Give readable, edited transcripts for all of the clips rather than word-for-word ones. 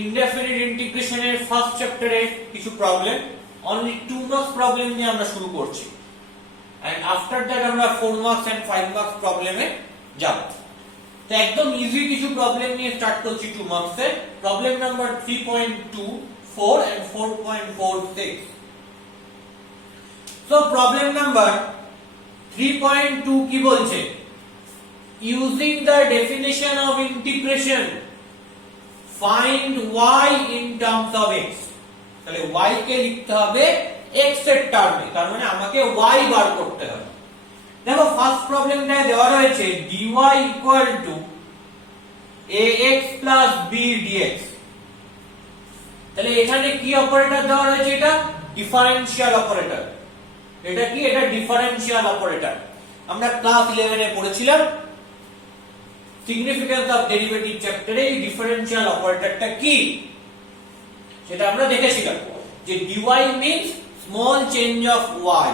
Indefinite ইন্টিগ্রেশনের first চ্যাপ্টারে কিছু প্রবলেম, অনলি 2 মার্কস প্রবলেম নিয়ে আমরা শুরু করছি, এন্ড আফটার দ্যাট আমরা 4 মার্কস এন্ড 5 মার্কস প্রবলেমে যাব। তো একদম ইজি কিছু প্রবলেম নিয়ে স্টার্ট করছি 2 মার্কসে। Problem number 3.2, 4 and 4.46। So problem number 3.2 কি বলছে? Using the definition of integration find y in terms of x। তাহলে y কে লিখতে হবে x এর টার্মে, তার মানে আমাকে y বার করতে হবে। দেখো ফার্স্ট প্রবলেমটায় দেওয়া রয়েছে dy equal to ax plus b dx। তাহলে এখানে কি অপারেটর দেওয়া রয়েছে? এটা ডিফারেনশিয়াল অপারেটর। এটা কি? এটা ডিফারেনশিয়াল অপারেটর। আমরা ক্লাস 11 এ পড়েছিলাম সিগনিফিকেন্স অফ ডেরিভেটিভ চ্যাপ্টারে এই ডিফারেনশিয়াল অপারেটরটা কি সেটা আমরা দেখেছিলাম, যে dy means small change of y,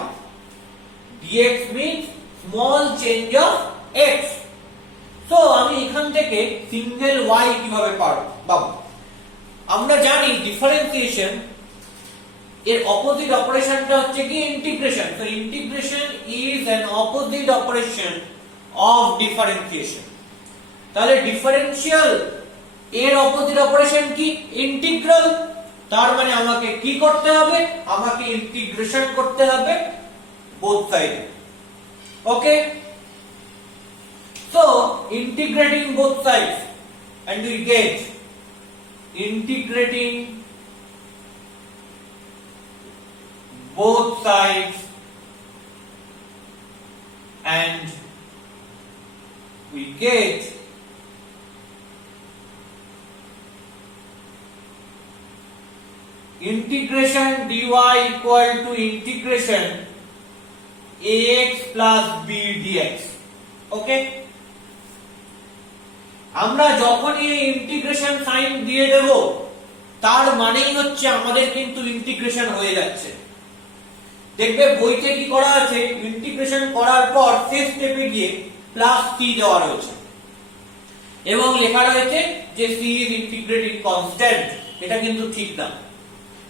dx means small change of x। So আমি এখান থেকে সিঙ্গেল y কিভাবে পাবো? আমরা জানি ডিফারেন্সিয়েশন এর অপোজিট অপারেশনটা হচ্ছে কি? Integration. So integration is an opposite operation of differentiation. তাহলে ডিফারেনশিয়াল এর অপোজিট অপারেশন কি? ইন্টিগ্রাল। তার মানে আমাকে কি করতে হবে? আমাকে ইন্টিগ্রেশন করতে হবে বোথ সাইডে। Okay, so integrating both sides and we get integrating both sides and we get integration dy equal to integration ax plus b dx। ওকে, আমরা যখনই এই ইন্টিগ্রেশন সাইন দিয়ে দেব তার মানেই হচ্ছে আমাদের কিন্তু ইন্টিগ্রেশন হয়ে যাচ্ছে। দেখবে বইতে কি করা আছে? ইন্টিগ্রেশন করার পর শেষ স্টেপে গিয়ে প্লাস c দেওয়া রয়েছে এবং লেখা রয়েছে যে c is integrating constant। এটা কিন্তু ঠিক না,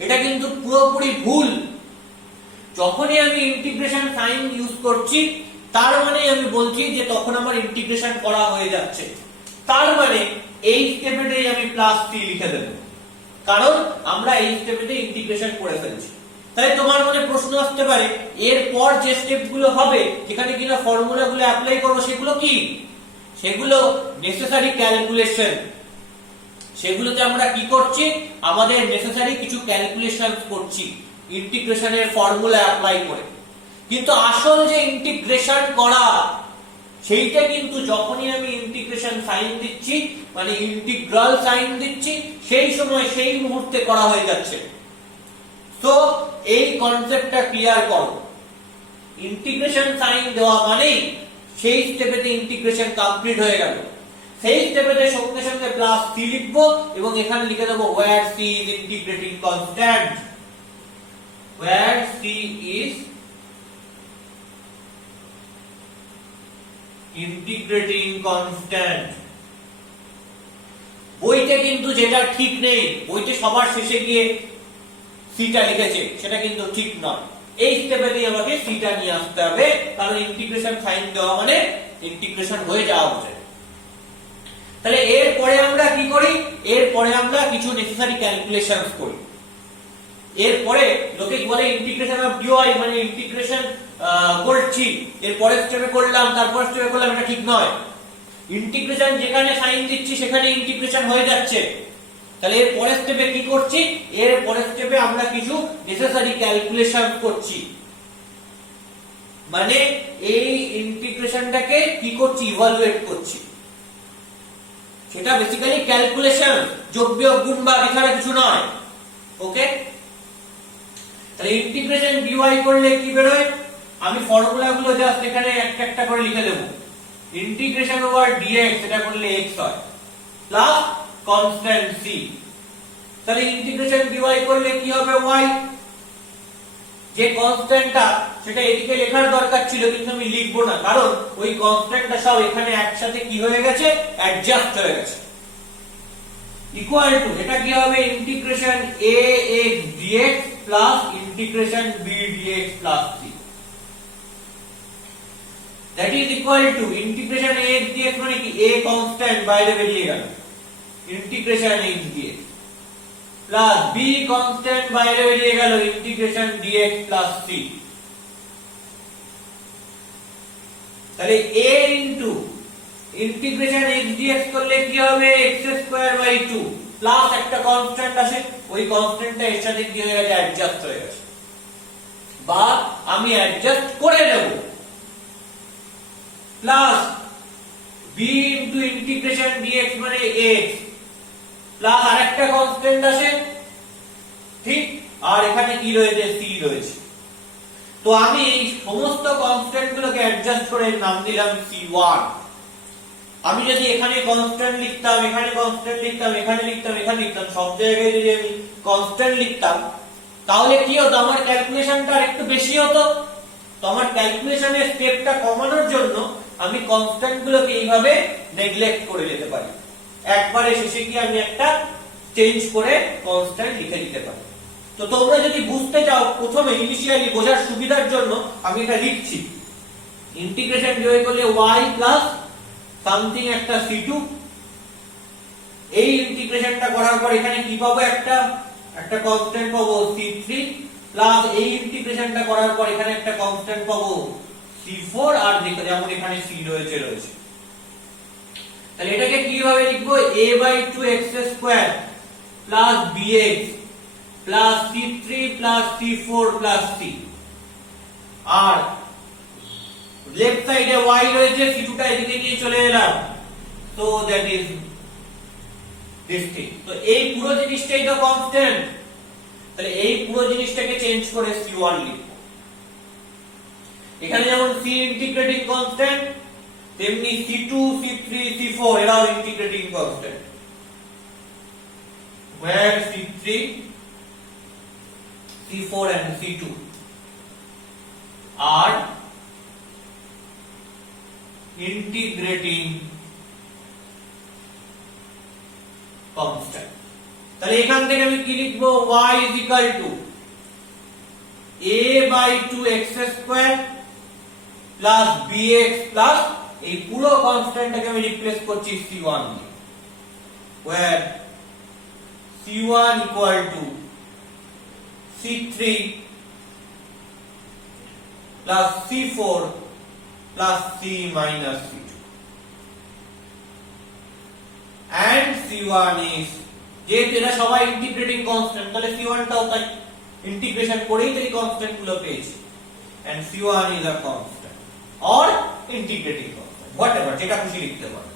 এটা কিন্তু পুরোপুরি ভুল। যখনই আমি ইন্টিগ্রেশন সাইন ইউজ করছি তার মানে আমি বলছি যে তখন আমার ইন্টিগ্রেশন করা হয়ে যাচ্ছে, তার মানে এই স্টেপেতেই আমি প্লাস c লিখে দেব, কারণ আমরা এই স্টেপেতে ইন্টিগ্রেশন করে ফেলছি। তাই তোমার মনে প্রশ্ন আসতে পারে এরপর যে স্টেপগুলো হবে যেখানে কিনা ফর্মুলাগুলো অ্যাপ্লাই করব সেগুলো কি? সেগুলো নেসেসারি ক্যালকুলেশন। সেগুলোতে আমরা কি করছি? আমাদের নেসেসারি কিছু ক্যালকুলেশন করছি ইন্টিগ্রেশনের ফর্মুলা অ্যাপ্লাই করে। কিন্তু আসল যে ইন্টিগ্রেশন করা সেইটা কিন্তু যখনই আমি ইন্টিগ্রেশন সাইন দিচ্ছি, মানে ইন্টিগ্রাল সাইন দিচ্ছি, সেই সময় সেই মুহূর্তে করা হয়ে যাচ্ছে। তো এই কনসেপ্টটা ক্লিয়ার করো। ইন্টিগ্রেশন সাইন দেওয়া মানেই সেই স্টেপেতে ইন্টিগ্রেশন কমপ্লিট হয়ে গেল। সেই স্টেপেতে সঙ্গে সঙ্গে প্লাস c লিখবো এবং এখানে লিখে দেবো where c is integrating constant, where c is integrating constant। বইতে কিন্তু যেটা ঠিক নেই, বইতে সবার শেষে গিয়ে সিটা লিখেছে, সেটা কিন্তু ঠিক নয়। এই স্টেপেতে আমাকে সিটা নিয়ে আসতে হবে, কারণ ইন্টিগ্রেশন সাইন দেওয়া মানে ইন্টিগ্রেশন হয়ে যাওয়া উচিত। তাহলে এরপরে আমরা কি করি? এরপরে আমরা কিছু নেসেসারি ক্যালকুলেশনস করি। এরপরে লোকে বলে ইন্টিগ্রেশন অফ dy মানে ইন্টিগ্রেশন করছি, এরপরে স্টেপে করলাম, তারপর স্টেপে করলাম, এটা ঠিক নয়। ইন্টিগ্রেশন যেখানে সাইন দিচ্ছি সেখানে ইন্টিগ্রেশন হয়ে যাচ্ছে। তাহলে এর পরের স্টেপে কি করছি? এর পরের স্টেপে আমরা কিছু নেসেসারি ক্যালকুলেশন করছি, মানে এই ইন্টিগ্রেশনটাকে কি করছি? ইভালুয়েট করছি। সেটা বেসিক্যালি ক্যালকুলেশন, যোগ বিয়োগ গুণ ভাগ, এছাড়া কিছু নয়। ওকে, তাহলে ইন্টিগ্রেশন dy করলে কি বেরোয়? আমি ফর্মুলাগুলো জাস্ট এখানে একটা একটা করে লিখে দেব। ইন্টিগ্রেশন ওভার dx এটা করলে x হয়, প্লাস কনস্ট্যান্ট c। তাহলে ইন্টিগ্রেশন dy করলে কি হবে y, যে কনস্ট্যান্টটা সেটা এদিকে লেখার দরকার ছিল কিন্তু আমি লিখবো না, কারণ ওই কনস্ট্যান্টটা সব এখানে একসাথে কি হয়ে গেছে, অ্যাডজাস্ট হয়ে গেছে। ইকুয়াল টু এটা কি হবে, integration ax dx plus integration b dx plus c। That is equal to integration ax dx মানে কি, a কনস্ট্যান্ট বাইরে বেরিয়ে গেল, integration x dx plus b constant বাইরে বেরিয়ে গেল, ইন্টিগ্রেশন dx প্লাস c। তাহলে a into integration x dx করলে কি হবে, x² 2 প্লাস একটা কনস্ট্যান্ট আছে, ওই কনস্ট্যান্টটা এর সাথে কি হয়ে গেছে, অ্যাডজাস্ট হয়ে গেছে, বা আমি অ্যাডজাস্ট করে নেব, plus b into integration dx মানে x প্লাস আরেকটা কনস্ট্যান্ট আছে, ঠিক, আর এখানে কি রয়েছে, c রয়েছে। তো আমি এই সমস্ত কনস্ট্যান্ট গুলোকে অ্যাডজাস্ট করে নাম দিলাম c1। আমি যদি এখানে কনস্ট্যান্ট লিখতাম, এখানে কনস্ট্যান্ট লিখতাম, এখানে লিখতাম, এখানে লিখতাম, সব জায়গায় যদি আমি কনস্ট্যান্ট লিখতাম, তাহলে কি হতো, আমার ক্যালকুলেশনটা একটু বেশি হতো। তো আমার ক্যালকুলেশনের স্টেপটা কমানোর জন্য আমি কনস্ট্যান্ট গুলোকে এইভাবে নেগলেক্ট করে যেতে পারি, একবারে শেষে কি আমি একটা চেঞ্জ করে কনস্ট্যান্ট লিখে দিতে পারি। তো তোমরা যদি বুঝতে চাও, প্রথমে ইনিশিয়ালি বোঝার সুবিধার জন্য আমি এটা লিখছি, ইন্টিগ্রেশন dy করলে y প্লাস সামথিং একটা c2, এই ইন্টিগ্রেশনটা করার পর এখানে কি পাবো, একটা কনস্ট্যান্ট পাবো c3, প্লাস এই ইন্টিগ্রেশনটা করার পর এখানে একটা কনস্ট্যান্ট পাবো c4, আর দেখো যেমন এখানে c রয়েছে। তাহলে এটাকে কিভাবে লিখবো, a/2x² plus bx plus c3 plus c4 plus c, আর লেফট সাইডে y রয়েছে, c2 টা এদিকে নিয়ে চলে এলাম, so that is this thing. তো এই পুরো জিনিসটাই তো কনস্ট্যান্ট, তাহলে এই পুরো জিনিসটাকে চেঞ্জ করে c1 লিখবো। এখানে যেমন c ইন্টিগ্রেটিং কনস্ট্যান্ট, তেমনি c2 c3 c4 এরাও integrating constant, where c3 c4 and c2 are integrating constant। তাহলে এখান থেকে আমি কি লিখবো, y is equal to a/2x² plus bx plus এই পুরো কনস্ট্যান্টটাকে আমি রিপ্লেস করছি c1 দিয়ে, where c1 equal to c3 plus c4 plus c minus c2, and c1 is, যেহেতু এরা সবাই ইন্টিগ্রেটিং কনস্ট্যান্ট, তাহলে c1 টাও তাই ইন্টিগ্রেশন করেই তো এই কনস্ট্যান্ট গুলো পেয়েছি, and c1 is a constant or integrating constant, whatever, যেটা খুশি লিখতে পারো।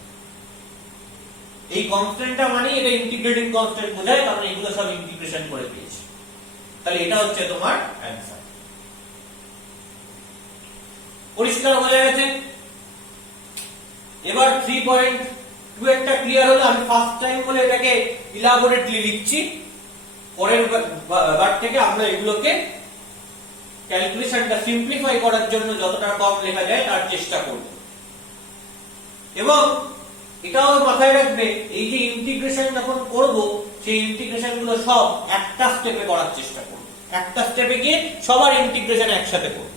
এই কনস্ট্যান্টটা মানে এটা ইন্টিগ্রেটিং কনস্ট্যান্ট বোঝায়, কারণ এগুলো সব ইন্টিগ্রেশন করে পেয়েছি। তাহলে এটা হচ্ছে তোমার অ্যানসার। পরিষ্কার বোঝা গেছে? এবার 3.2 একটা ক্লিয়ার হলো। আমি ফার্স্ট টাইম বলে এটাকে ইলাবোরেটলি লিখছি, পরের বার থেকে আমরা এগুলোকে ক্যালকুলেশনটা সিম্পলিফাই করার জন্য যতটা কম লেখা যায় তার চেষ্টা করব। এবং এটাও মাথায় রাখবে, এই যে ইন্টিগ্রেশন যখন করব, সেই ইন্টিগ্রেশন গুলো সব একটা স্টেপে করার চেষ্টা করব, একটা স্টেপে গিয়ে সবার ইন্টিগ্রেশন একসাথে করব,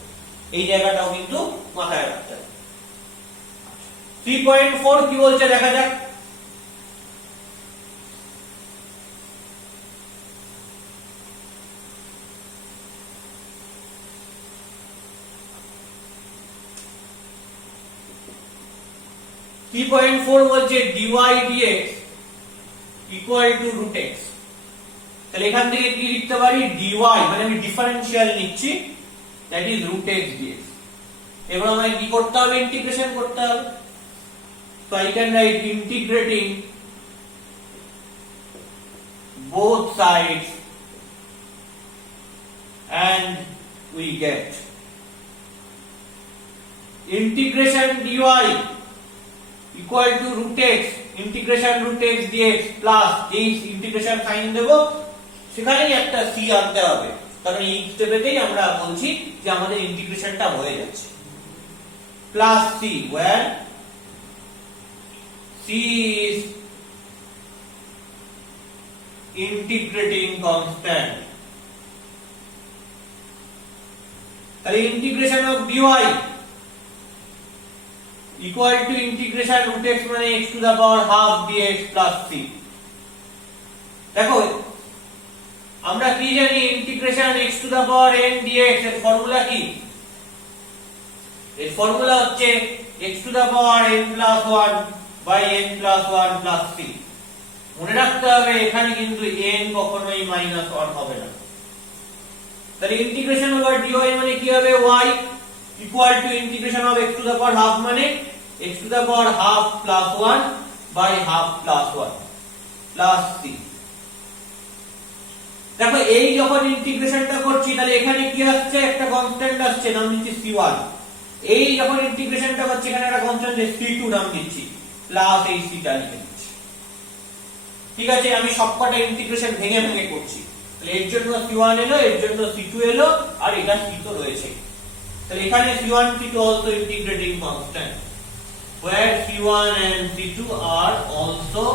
এই জায়গাটাও কিন্তু মাথায় রাখতে হবে। 3.4 কি বলছে দেখা যাক। বলছে dy dx equal to root x। তাহলে এখান থেকে কি লিখতে পারি, dy মানে আমি ডিফারেন্সিয়াল নিচ্ছি, that is root x dx। এবার আমায় কি করতে হবে, ইন্টিগ্রেশন করতে হবে। So I can write integrating both sides and we get integration dy equal to root x integration root x dx plus এই ইন্টিগ্রেশন সাইন দেব, সেখানেই একটা সি আনতে হবে, কারণ এই স্টেপেতেই আমরা বলছি যে আমাদের ইন্টিগ্রেশনটা হয়ে যাচ্ছে। Plus C, where c is integrating constant, তাহলে integration of dy equal to integration root x মানে x to the power half dx plus c। দেখো আমরা কি জানি, integration x to the power n dx এর ফর্মুলা কি? এর formula হচ্ছে x to the power n plus 1 by n plus 1 plus c। মনে রাখতে হবে এখানে কিন্তু n কখনোই -1 হবে না। তাহলে ইন্টিগ্রেশন ওভার dy মানে কি হবে? y equal to integration of x to the power half মানে x to the power half plus 1 by half plus 1 plus c। দেখো এই যখন ইন্টিগ্রেশনটা করছি তাহলে এখানে কি আসছে? একটা কনস্ট্যান্ট আসছে, নাম দিচ্ছি c1। এই যখন ইন্টিগ্রেশনটা করছি এখানে একটা কনস্ট্যান্ট c2 নাম দিচ্ছি, প্লাস এই c টা লিখে দিচ্ছি। ঠিক আছে, আমি সবকটা ইন্টিগ্রেশন ভেঙে ভেঙে করছি। তাহলে এর জন্য c1 এলো, এর জন্য c2 এলো, আর এটা c তো রয়েছে। তাহলে এখানে c1 c2 also integrating constant, where c1 and c2 are also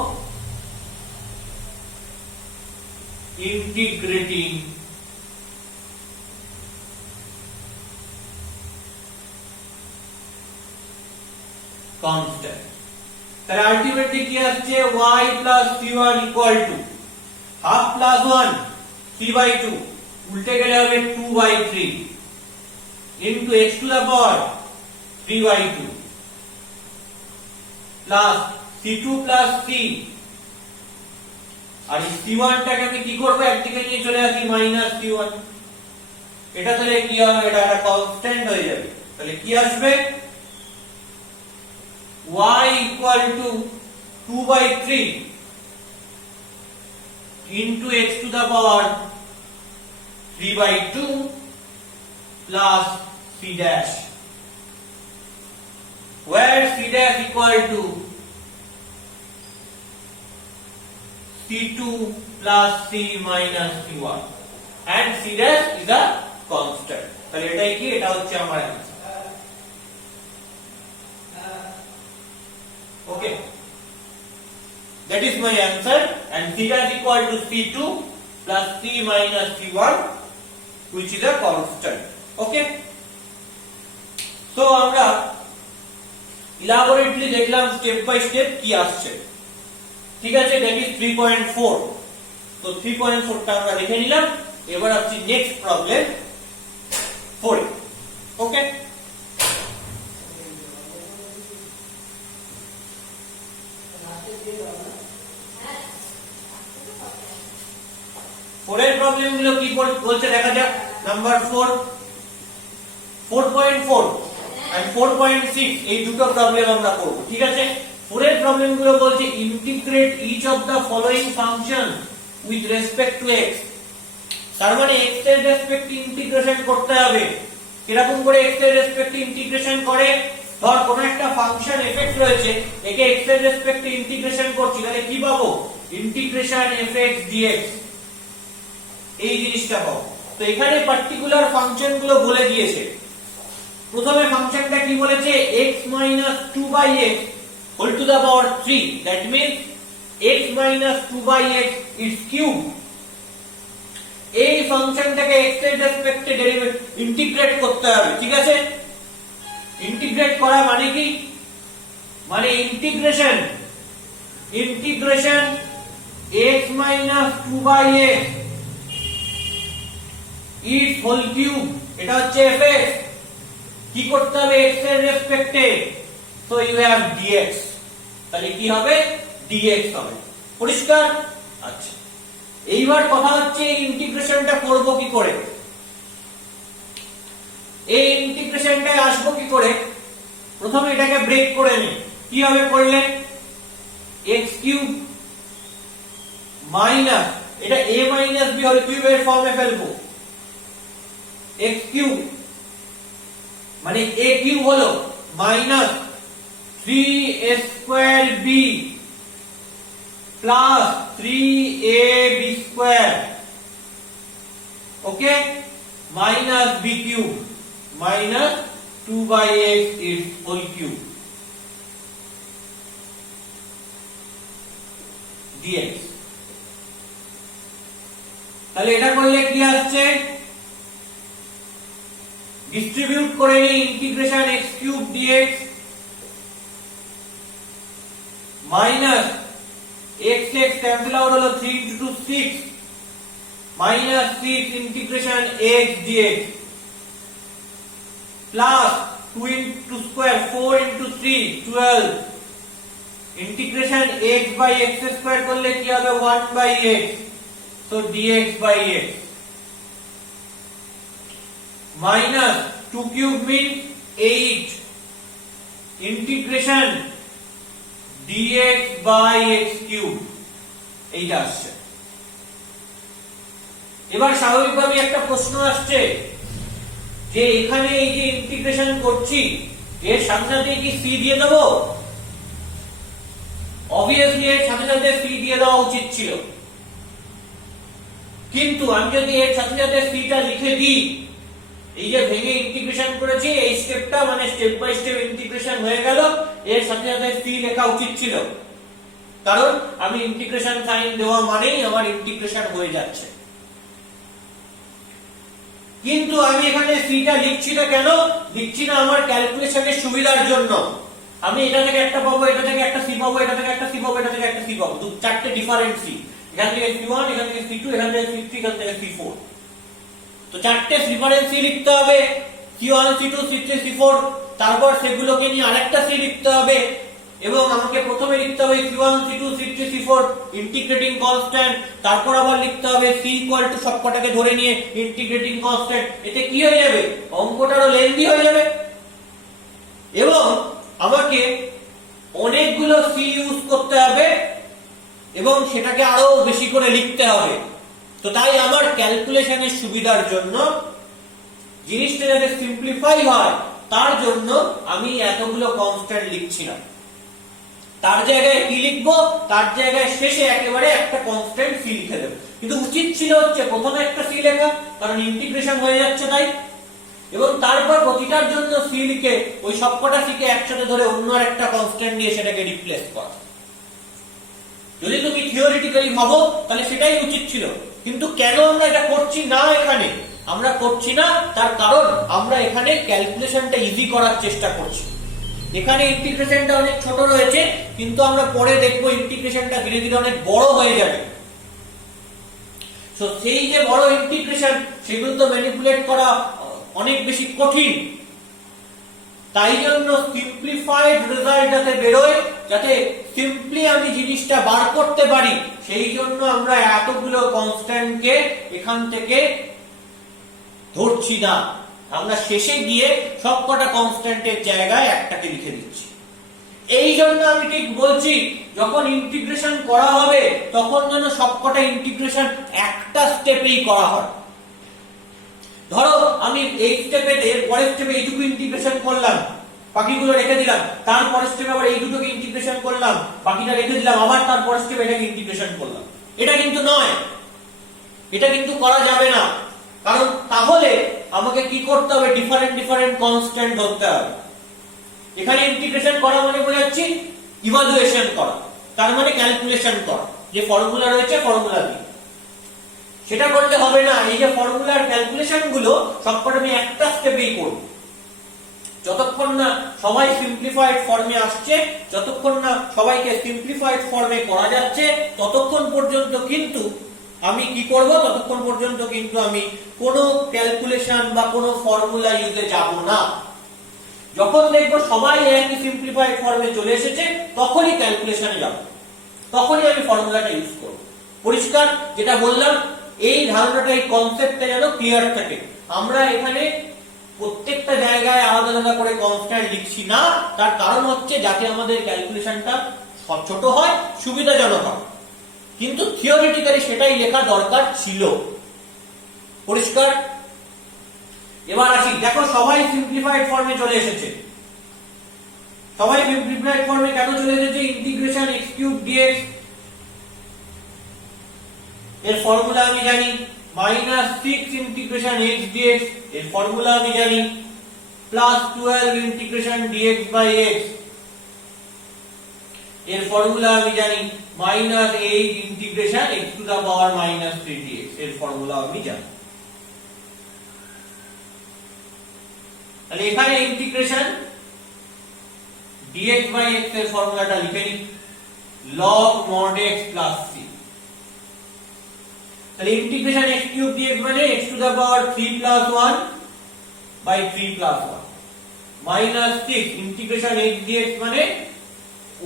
integrating constant। তাহলে আলটিমেটলি কি আসছে? y plus c1 equal to half plus 1 3/2, উল্টে গেলে হবে 2/3 into x to the power 3/2 plus c2 plus c, আর এই c1 টাকে আমি কি করব? একদিকে নিয়ে চলে আসি মাইনাস c1। এটা তাহলে কি হবে? এটা একটা কনস্ট্যান্ট হয়ে যাবে। তাহলে কি আসবে? y equal to 2/3 into x to the power 3/2 plus c dash, where c dash equal to c2 plus c minus c1 and c dash is a constant। তাহলে এটাই কি? এটা হচ্ছে আমার answer. Okay, that is my answer, and c dash equal to c2 plus c minus c1, which is a constant। Okay, so আমরা elaborately দেখলাম step by step কি আসছে। ঠিক আছে, that is 3.4। তো 3.4 টা আমরা দেখে নিলাম। এবার আসছি নেক্সট প্রবলেম 4। ওকে, পরের প্রবলেম গুলো কি বলছে দেখা যাক। নাম্বার 4, 4.4 and 4.6 এই দুটো প্রবলেম আমরা করব। ঠিক আছে, পরের প্রবলেম গুলো বলছে integrate each of the following function with respect to x। তার মানে x এর রেসপেক্টে ইন্টিগ্রেশন করতে হবে। কিরকম করে x এর রেসপেক্টে ইন্টিগ্রেশন করে? ধর কোন একটা ফাংশন f(x) রয়েছে, একে x এর রেসপেক্টে ইন্টিগ্রেশন করছি, তাহলে কি পাবো? ইন্টিগ্রেশন f(x) dx, এই জিনিসটা পাবো। তো এখানে পার্টিকুলার ফাংশন গুলো বলে দিয়েছে। প্রথমে ফাংশনটা কি বলেছে? x - 2/x whole to the power 3, that means x - 2/x is cube। এই ফাংশনটাকে x এর রেসপেক্টে ইন্টিগ্রেট করতে হবে। ঠিক আছে, ইন্টিগ্রেট করা মানে কি? মানে integration x - 2/x is whole cube, এটা হচ্ছে f(x), কি করতে হবে? x এর রেসপেক্টে, so you have dx, তাহলে কি হবে? dx হবে। পরিষ্কার? আচ্ছা, এইবার কথা হচ্ছে এই ইন্টিগ্রেশনটা করব কি করে? এই ইন্টিগ্রেশনটায় আসবো কি করে? প্রথমে এটাকে ব্রেক করে নি। কি হবে করলে? x³ মাইনাস, এটা a - b হোল কিউবের ফর্মে ফেলবো। x³ মানে a³ হলো minus 3a² b plus 3ab square, okay, minus b cube minus 2x is whole cube dx। তাহলে এটা করলে কি আসছে, ডিস্ট্রিবিউট করে নিই integration x cube dx minus x cancel out হলো 3 into 2 6 minus 6 integration x dx plus 2 into square 4 into 3 12 integration x by x square করলে কি হবে 1 by x, so dx by x minus 2 cube means 8 integration dx by x cube এইটা আসছে। এবার স্বাভাবিকভাবে একটা প্রশ্ন আসছে যে এখানে এই যে ইন্টিগ্রেশন করছি এর সাথে সাথে কি c দিয়ে দেব, obviously এর সাথে সাথে c দিয়ে দেওয়া উচিত ছিল, কিন্তু আমি যদি এর সাথে সাথে c টা লিখে দিই, এই যে ভেঙে ইন্টিগ্রেশন করেছি এই স্টেপটা মানে স্টেপ বাই স্টেপ ইন্টিগ্রেশন হয়ে গেল, এর সাথে সাথে c লেখা উচিত ছিল, কারণ আমি ইন্টিগ্রেশন সাইন দেওয়া মানেই আমার ইন্টিগ্রেশন হয়ে যাচ্ছে। কিন্তু আমি এখানে c টা লিখছি না, কেন লিখছি না, আমার ক্যালকুলেশনের সুবিধার জন্য। আমি এটা থেকে একটা পাবো, এটা থেকে একটা c পাবো, এটা থেকে একটা c পাবো, এটা থেকে একটা c পাবো, চারটে ডিফারেন্ট c, এখান থেকে c1, এখান থেকে c2, এখান থেকে c3, এখান থেকে c4, তো চারটে ডিফারেন্ট c লিখতে হবে, c1 c2 c3 c4, তারপর সেগুলোকে নিয়ে আরেকটা c লিখতে হবে, এবং আমাকে প্রথমে লিখতে হবে c1 c2 c3 c4 integrating constant, তারপর আবার লিখতে হবে c ইকুয়াল টু সবকটাকে ধরে নিয়ে ইন্টিগ্রেটিং কনস্ট্যান্ট। এতে কি হয়ে যাবে, অঙ্কটারও লেন্থি হয়ে যাবে এবং আমাকে অনেকগুলো c ইউজ করতে হবে এবং সেটাকে আরো বেশি করে লিখতে হবে। তো তাই আমার ক্যালকুলেশনের সুবিধার জন্য, জিনিসটা যাতে সিম্পলিফাই হয় তার জন্য আমি এতগুলো কনস্ট্যান্ট লিখছি না, তার জায়গায় কি লিখবো, তার জায়গায় শেষে একেবারে একটা কনস্ট্যান্ট c লিখে দেব। কিন্তু উচিত ছিল হচ্ছে প্রথমে একটা c লেখা, কারণ ইন্টিগ্রেশন হয়ে যাচ্ছে তাই, এবং তারপর প্রতিটার জন্য c লিখে ওই সবকটা c কে একসাথে ধরে অন্য একটা কনস্ট্যান্ট দিয়ে সেটাকে রিপ্লেস করা। যদি তুমি থিওরিটিক্যালি ভাবো তাহলে সেটাই উচিত ছিল, কিন্তু কেন আমরা এটা করছি না, এখানে আমরা করছি না তার কারণ আমরা এখানে ক্যালকুলেশনটা ইজি করার চেষ্টা করছি। এখানে ইন্টিগ্রেশনটা অনেক ছোট রয়েছে, কিন্তু আমরা পরে দেখবো ইন্টিগ্রেশনটা ধীরে ধীরে অনেক বড় হয়ে যাবে। তো সেই যে বড় ইন্টিগ্রেশন সেগুলো তো ম্যানিপুলেট করা অনেক বেশি কঠিন, তাই জন্য সিম্পলিফাইড রেজাল্ট যাতে বেরোয়, যাতে সিম্পলি আমি জিনিসটা বার করতে পারি, সেই জন্য আমরা এতগুলো কনস্ট্যান্টকে এখান থেকে ধরছি না, আমরা শেষে গিয়ে সবকটা কনস্ট্যান্টের জায়গায় একটাকে লিখে দিচ্ছি। এই জন্য আমি ঠিক বলছি যখন ইন্টিগ্রেশন করা হবে তখন যেন সবকটা ইন্টিগ্রেশন একটা স্টেপেই করা হয়। ধরো আমি এই স্টেপে এর পরের স্টেপে এইটুকু ইন্টিগ্রেশন করলাম, বাকিগুলো রেখে দিলাম, তারপরের স্টেপে আবার এই দুটোকে ইন্টিগ্রেশন করলাম, বাকিটা রেখে দিলাম, আবার তারপরের স্টেপে এটাকে ইন্টিগ্রেশন করলাম। এটা কিন্তু নয়, এটা কিন্তু করা যাবে না, কারণ তাহলে আমাকে কি করতে হবে, ডিফারেন্ট ডিফারেন্ট কনস্ট্যান্ট ধরতে হবে। এখানে ইন্টিগ্রেশন করা মানে বোঝাচ্ছি ইভালুয়েশন করা, তার মানে ক্যালকুলেশন করা, যে ফর্মুলা রয়েছে ফর্মুলা দিয়ে, সেটা করলে হবে না। এই যে ফর্মুলার ক্যালকুলেশন গুলো সবকটা আমি একটা স্টেপেই করব। যতক্ষণ না সবাই সিম্পলিফাইড ফর্মে আসছে, যতক্ষণ না সবাইকে সিম্পলিফাইড ফর্মে করা যাচ্ছে, ততক্ষণ পর্যন্ত কিন্তু আমি কি করব, ততক্ষণ পর্যন্ত কিন্তু আমি কোনো ক্যালকুলেশন বা কোনো ফর্মুলা ইউজে যাব না। যখন দেখব সবাই একই সিম্পলিফাইড ফর্মে চলে এসেছে তখনই ক্যালকুলেশনে যাব, তখনই আমি ফর্মুলাটা ইউজ করব। পরিষ্কার? যেটা বললাম এই ধারণাটা, এই কনসেপ্টটা যেন ক্লিয়ার থাকে। আমরা এখানে প্রত্যেকটা জায়গায় আলাদা আলাদা করে কনস্ট্যান্ট লিখছি না, তার কারণ হচ্ছে যাতে আমাদের ক্যালকুলেশনটা ছোট হয়, সুবিধাজনক হয়, কিন্তু থিওরিটিক্যালি সেটাই লেখা দরকার ছিল। পরিষ্কার? এবার আসি, দেখো সবাই সিম্পলিফাইড ফর্মে চলে এসেছে। সবাই সিম্পলিফাইড ফর্মে কেন চলে এসেছে? ইন্টিগ্রেশন x কিউব dx এর ফর্মুলা আমি জানি মাইনাস 6 ইন্টিগ্রেশন x dx, এর ফর্মুলা আমি জানি plus 12 integration dx by x, এর ফর্মুলা আমি জানি minus 8 integration x to the power minus 3 dx, এর ফর্মুলা আমি জানি। তাহলে এখানে ইন্টিগ্রেশন dx বাই x এর ফর্মুলাটা লিখে নিই log mod x plus c। তাহলে ইন্টিগ্রেশন x কিউব dx মানে x to the power 3 plus 1 by 3 plus 1 minus 6 integration x dx মানে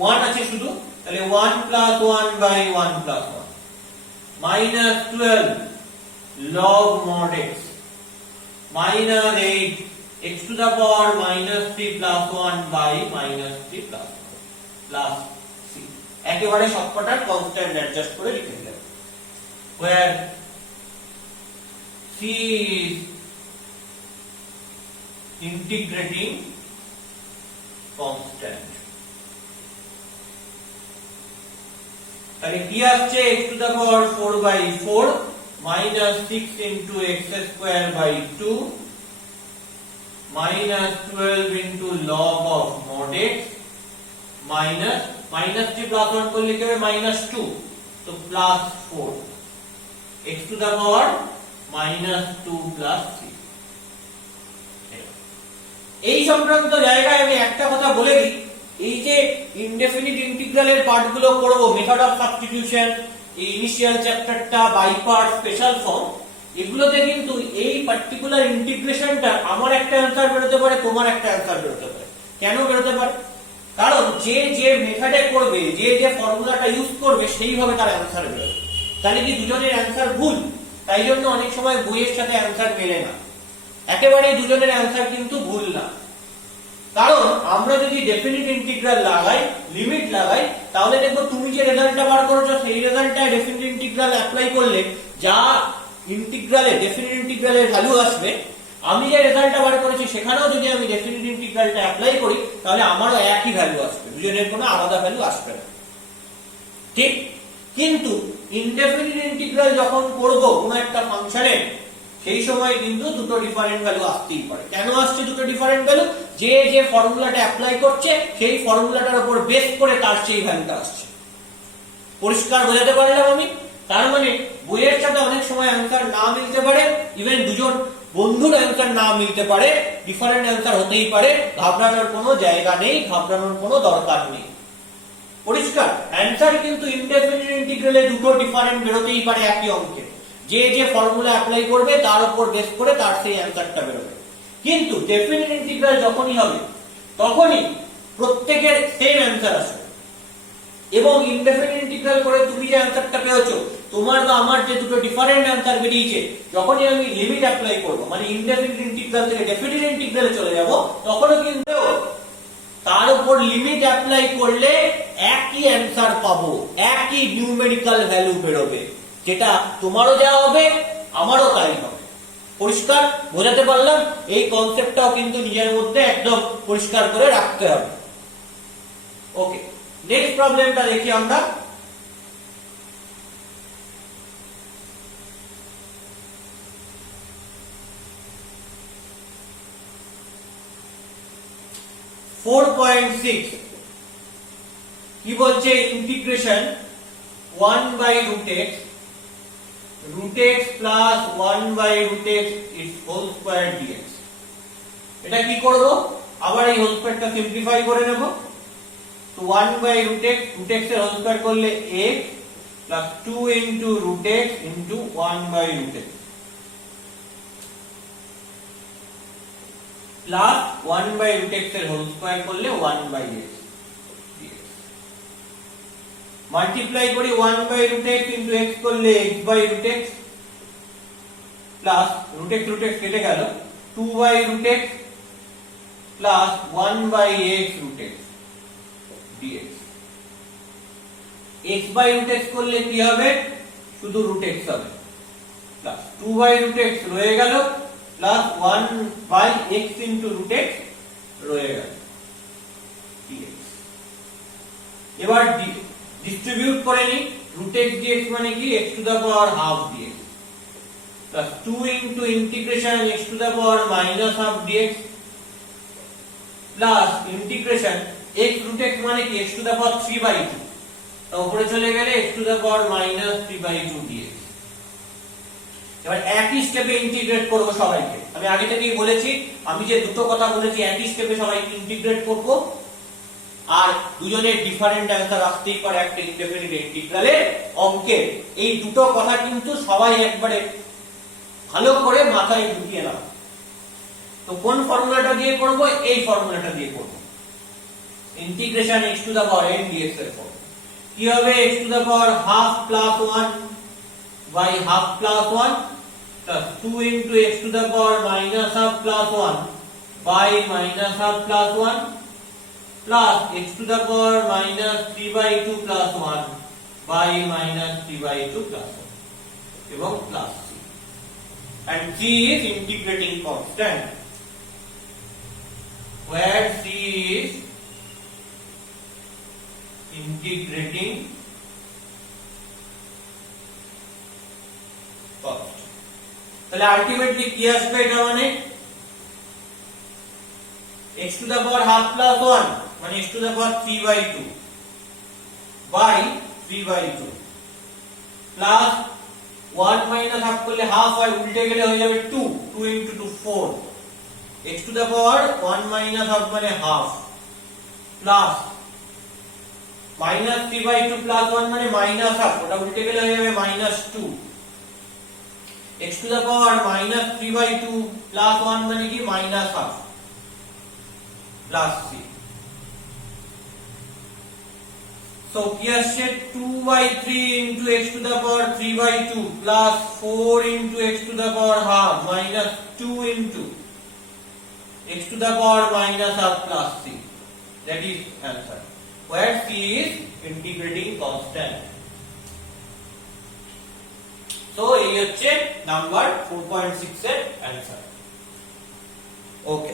1 আছে শুধু, তাহলে 1 plus 1 by 1 plus 1 minus 12 log mod x minus 8 x to the power minus 3 plus 1 by minus 3 plus 1 plus c, একেবারে সবকটার constant adjust করে লিখে দিলাম, where c is integrating constant। তাহলে কি আসছে x to the power 4 by 4 minus 6 into x square by 2 minus 12 into log of mod x minus 3 plus 1 করলে কি হবে minus 2, তো plus 4 x to the power minus 2 plus 3। এই সংক্রান্ত জায়গায় আমি একটা কথা বলে দিই, এই যে ইনডেফিনিট ইন্টিগ্রালের পার্টগুলো করব, মেথড অফ সাবস্টিটিউশন, এই ইনিশিয়াল চ্যাপ্টারটা, বাই পার্ট, স্পেশাল ফর্ম, এগুলোতে কিন্তু এই পার্টিকুলার ইন্টিগ্রেশনটা আমার একটা অ্যানসার বেরোতে পারে, তোমার একটা অ্যানসার বেরোতে পারে। কেন বেরোতে পারে? কারণ যে যে মেথডে করবে, যে যে ফর্মুলাটা ইউজ করবে, সেইভাবে তার অ্যানসার বেরোবে। তাহলে কি দুজনের অ্যানসার ভুল? তাই জন্য অনেক সময় বইয়ের সাথে অ্যানসার মেলে না। একেবারে দুজনের অ্যানসার কিন্তু ভুল না, কারণ আমরা যদি ডেফিনিট ইন্টিগ্রাল লাগাই, লিমিট লাগাই, তাহলে দেখবো তুমি যে রেজাল্টটা বার করেছো সেই রেজাল্টটা ডেফিনিট ইন্টিগ্রাল অ্যাপ্লাই করলে যা ইন্টিগ্রালে ডেফিনিট ইন্টিগ্রালের ভ্যালু আসবে, আমি যে রেজাল্টটা বার করেছি সেখানেও যদি আমি ডেফিনিট ইন্টিগ্রালটা অ্যাপ্লাই করি তাহলে আমারও একই ভ্যালু আসবে, দুজনের কোনো আলাদা ভ্যালু আসবে না, ঠিক? কিন্তু ইনডেফিনিট ইন্টিগ্রাল যখন করব কোনো একটা ফাংশনের, সেই সময় কিন্তু দুটো ডিফারেন্ট ভ্যালু আসতেই পারে। কেন আসছে দুটো ডিফারেন্ট ভ্যালু? যে যে ফর্মুলাটা অ্যাপ্লাই করছে সেই ফর্মুলাটার উপর বেস করে তার সেই ভ্যালুটা আসছে। পরিষ্কার বোঝাতে পারলাম আমি? তার মানে বইয়ের সাথে অনেক সময় অ্যানসার না মিলতে পারে, ইভেন দুজন বন্ধুর অ্যানসার না মিলতে পারে, ডিফারেন্ট অ্যানসার হতেই পারে, ঘাবড়ানোর কোনো জায়গা নেই, ঘাবড়ানোর কোনো দরকার নেই। পরিষ্কার? অ্যানসার কিন্তু ইনডেফিনিট ইন্টিগ্রালে দুটো ডিফারেন্ট বেরোতেই পারে একই অঙ্কে, যে যে ফর্মুলা অ্যাপ্লাই করবে তার উপর বেস করে তার সেই অ্যানসারটা বেরোবে। কিন্তু ডেফিনিট ইন্টিগ্রাল যখনই হবে তখনই প্রত্যেকের সেম অ্যানসার আসবে, এবং ইনডেফিনিট ইন্টিগ্রাল করে তুমি যে অ্যানসারটা পেয়েছো, তোমার বা আমার যে দুটো ডিফারেন্ট অ্যানসার বেরিয়েছে, যখনই আমি লিমিট অ্যাপ্লাই করব, মানে ইনডেফিনিট ইন্টিগ্রাল থেকে ডেফিনিট ইন্টিগ্রালে চলে যাব, তখনও কিন্তু তার উপর লিমিট অ্যাপ্লাই করলে একই অ্যানসার পাবো, একই নিউমেরিক্যাল ভ্যালু বেরোবে, যেটা তোমারও যা হবে আমারও তাই হবে। পরিষ্কার বোঝাতে পারলাম? এই কনসেপ্টটাও কিন্তু নিজের মধ্যে একদম পরিষ্কার করে রাখতে হবে। ওকে, নেক্সট প্রবলেমটা দেখি আমরা। কি বলছে? Integration 1 by root x plus 1 by root x its whole square dx। এটা কি করব? আবার এই হোল স্কয়ারটা সিম্পলিফাই করে নেব। তো 1 by root x এর হোল স্কয়ার করলে x plus 2 into root x into 1 by root x plus 1 by root x এর হোল স্কয়ার করলে 1 by x dx। মাল্টিপ্লাই করি 1 by root x into x করলে x by root x plus root x কেটে গেল, 2 by root x plus 1 by x root x dx। x by root x করলে কি হবে? শুধু root x হবে, plus 2 by root x রয়ে গেল, plus 1 by x into root x রয়ে গেল dx। এবার ডিস্ট্রিবিউট করে নি, root x dx মানে কি x to the power half dx plus 2 into integration x to the power minus half dx plus integration x root x মানে কি x to the power 3/2 তো উপরে চলে গেলে x to the power minus 3/2 dx। এবার একই স্টেপে integrate করব সবাইকে। আমি আগে থেকেই বলেছি আমি যে দুটো কথা বলেছি একই স্টেপে সবাইকে ইন্টিগ্রেট করব, আর দুজনের ডিফারেন্ট অ্যান্সার আসতেই পারে একটা ইনডেফিনিট ইন্টিগ্রালের অঙ্কে। এই দুটো কথা কিন্তু সবাই একবারে ভালো করে মাথায় ঢুকিয়ে নাও। তো কোন ফর্মুলাটা দিয়ে করব? এই ফর্মুলাটা দিয়ে করব, integration x to the power n dx এর ফর্ম। কি হবে? x to the power half plus 1 by half plus 1 plus 2 into x to the power minus half plus 1 by minus half plus 1 plus x to the power minus 3/2 plus 1 by minus 3/2 plus 1 এবং plus c, and c is integrating constant where c is integrating constant। তাহলে ultimately কি আসবে? এটা মানে x to the power half plus 1 মানে x to the power 3/2 by 3/2 plus 1 minus half করলে half হয়, উল্টে গেলে হয়ে যাবে 2 2 into 2 4 x to the power 1 minus half মানে হাফ প্লাস মাইনাস 3/2 প্লাস 1 মানে মাইনাস হাফ, ওটা উল্টে গেলে হয়ে যাবে minus 2 x to the power minus 3/2 plus 1 মানে কি minus half plus c। so কি আসছে 2/3 into x to the power 3/2 plus 4 into x to the power half minus 2 into x to the power minus half plus c, that is answer where c is integrating constant। তো এই হচ্ছে number 4.6 এর answer. ওকে।